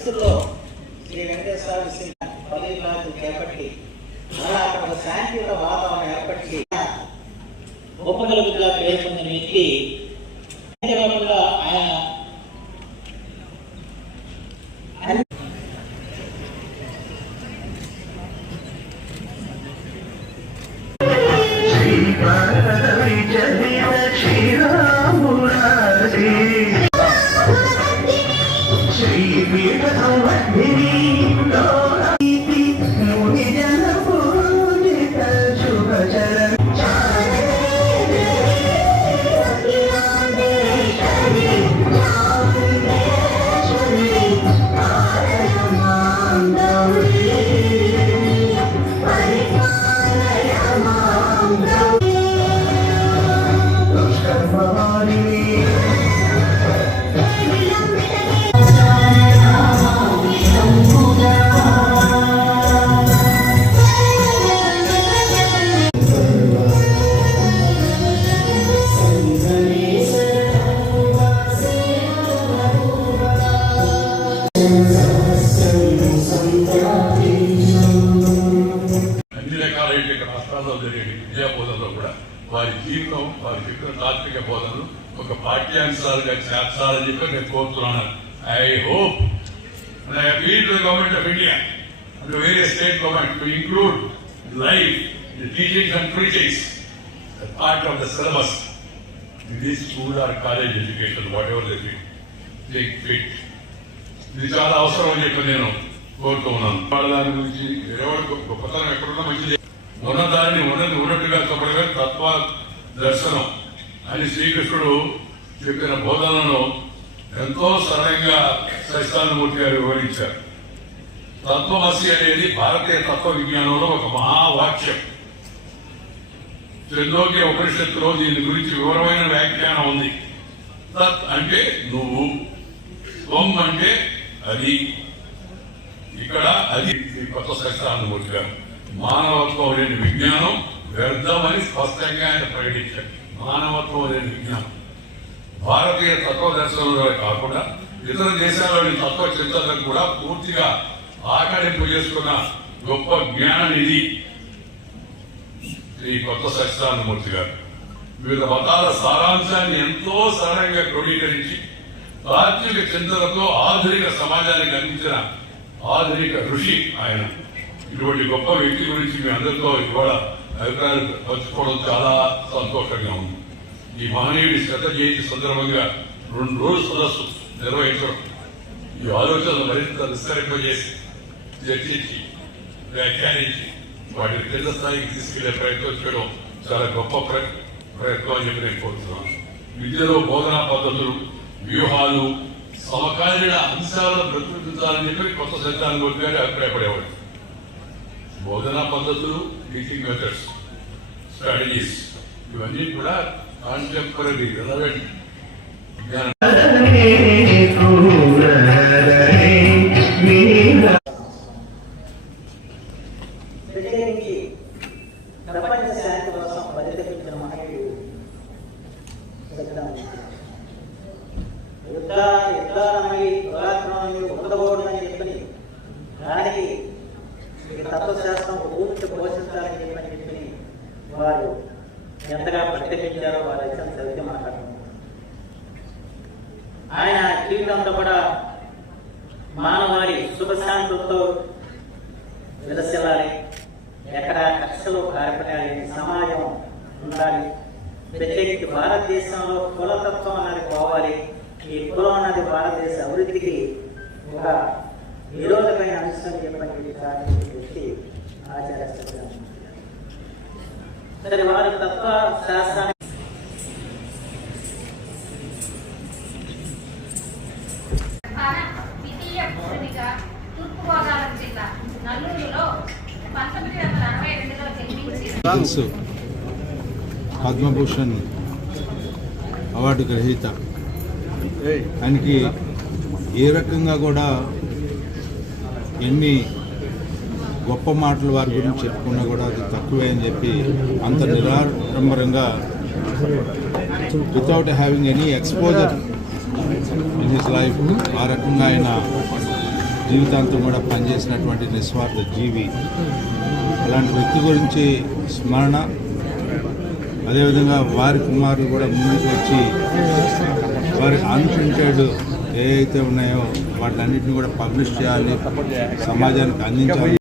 పరిస్థితుల్లో శ్రీ వెంకటేశ్వర శ్రీ పల్లెలు చేపట్టి అలా అక్కడ శాంతియుత వాతావరణం ఏర్పడి ఉపకలుగుగా పేర్కొన్న వ్యక్తి అంతేకాకుండా ఆయన అన్ని వారి జీవితం వారి చెప్పిన తాత్విక బోధనలు ఒక పాఠ్యాంశాలుగా చేర్చాలని చెప్పి నేను కోరుతున్నాను I hope I appeal to government of India and various state government to include life the teachings and preachings part of the syllabus in the school or college education whatever they fit ఇది చాలా అవసరం అని చెప్పి నేను కోరుతూ ఉన్నాను వాళ్ళ దాని గురించి ఎవరి గొప్పతనం ఎక్కడున్నా మంచిది ఉన్నదాన్ని ఉన్నది ఉన్నట్టుగా చెప్పడమే తత్వ దర్శనం. అని శ్రీకృష్ణుడు చెప్పిన బోధనను ఎంతో సరళంగా సత్యానుమూర్తి గారు వివరించారు. తత్వమసి అనేది భారతీయ తత్వ విజ్ఞానంలో ఒక మహావాక్యం. చందోగ్య ఉపనిషత్తులో దీని గురించి వివరమైన వ్యాఖ్యానం ఉంది. తత్ అంటే నువ్వు త్వం అంటే అది. ఇక్కడ అది కొత్త శాస్త్రానుమూర్తి గారు. మానవత్వం లేని విజ్ఞానం వ్యర్థమని స్పష్టంగా ఆయన ప్రకటించారు మానవత్వం లేని విజ్ఞానం. భారతీయ తత్వదర్శనంలో కాకుండా ఇతర దేశాల్లోని తత్వ చింతనకు కూడా పూర్తిగా ఆకలింపు చేసుకున్న గొప్ప జ్ఞానం ఇది ఈ కొత్త సత్యనారాయణమూర్తి గారు. వివిధ మతాల సారాంశాన్ని ఎంతో సరళంగా క్రోడీకరించి తాత్విక చింతనతో ఆధునిక సమాజానికి అందించిన ఆధునిక ఋషి ఆయన. ఇటువంటి గొప్ప వ్యక్తి గురించి మీ అందరితో ఇవాళ అభిప్రాయాలు పంచుకోవడం చాలా సంతోషంగా ఉంది. ఈ మహనీయుడి శ్రద్ధ జయంతి సందర్భంగా రెండు రోజుల సదస్సు నిర్వహించడం ఈ ఆలోచనలు మరింత విస్తరింపజేసి చర్చించి వ్యాఖ్యానించి వాటిని కింద స్థాయికి తీసుకెళ్ళే ప్రయత్నం చేయడం చాలా గొప్ప ప్రయత్నం అని చెప్పి నేను కోరుతున్నాను. విద్యలో బోధనా పద్ధతులు వ్యూహాలు సమకాలీన అంశాలను ప్రతిబింబించాలని చెప్పి కొత్త సిద్ధాంతం గారు అభిప్రాయపడేవాడు బోధనా పద్ధతులు టీచింగ్ మెథడ్స్ స్ట్రాటజీస్ ఇవన్నీ కూడా కాంటెంపరీ రిలవెంట్ ప్రపంచ శాంతి కోసం పరితపించిన మహనీయుడు యుద్ధ యుద్ధాలమై ఆయన జీవితంతో కూడా మానవాళి శుభశాంతులతో విలసిల్లాలి ఎక్కడ కక్షలు కార్పడాలి సమాజం ఉండాలి. ప్రత్యేకించి భారతదేశంలో కులతత్వం అనేది పోవాలి. ఈ కులం అన్నది భారతదేశ అభివృద్ధికి ఒక నిరోధకమైన అంశం చెప్పని వ్యక్తి ఆచార్య సరే వారి తత్వ శాస్త్రాన్ని భూమిగా తూర్పుగోదావరి జిల్లా నల్లూరులో పంతొమ్మిది వందల అరవై రెండులో జన్మించి తెలుసు పద్మభూషణ్ అవార్డు గ్రహీత. ఆయనకి ఏ రకంగా కూడా ఎన్ని గొప్ప మాటలు వారి గురించి చెప్పుకున్నా కూడా అది తక్కువే అని చెప్పి అంత నిరాడంబరంగా without having any exposure in his life ఆ రకంగా ఆయన జీవితాంతం కూడా పనిచేసినటువంటి నిస్వార్థ జీవి. అలాంటి వ్యక్తి గురించి స్మరణ అదేవిధంగా వారి కుమారులు కూడా ముందుకు వచ్చి వారి అన్ప్రింటెడ్ ఏ అయితే ఉన్నాయో వాటిలన్నింటినీ కూడా పబ్లిష్ చేయాలి సమాజానికి అందించాలి.